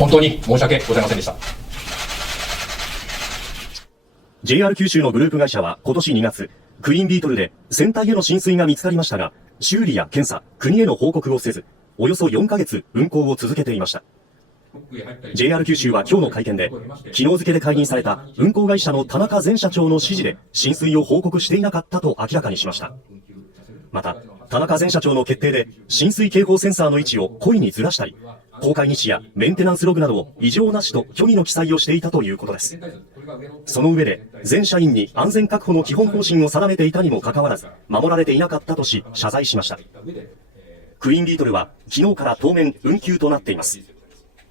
本当に申し訳ございませんでした。JR 九州のグループ会社は今年2月、クイーンビートルで船体への浸水が見つかりましたが、修理や検査、国への報告をせず、およそ4ヶ月運航を続けていました。JR 九州は今日の会見で、昨日付で解任された運航会社の田中前社長の指示で浸水を報告していなかったと明らかにしました。また、田中前社長の決定で浸水警報センサーの位置を故意にずらしたり、航海日誌やメンテナンスログなどを異常なしと虚偽の記載をしていたということです。その上で、全社員に安全確保の基本方針を定めていたにもかかわらず、守られていなかったとし、謝罪しました。クイーンビートルは昨日から当面運休となっています。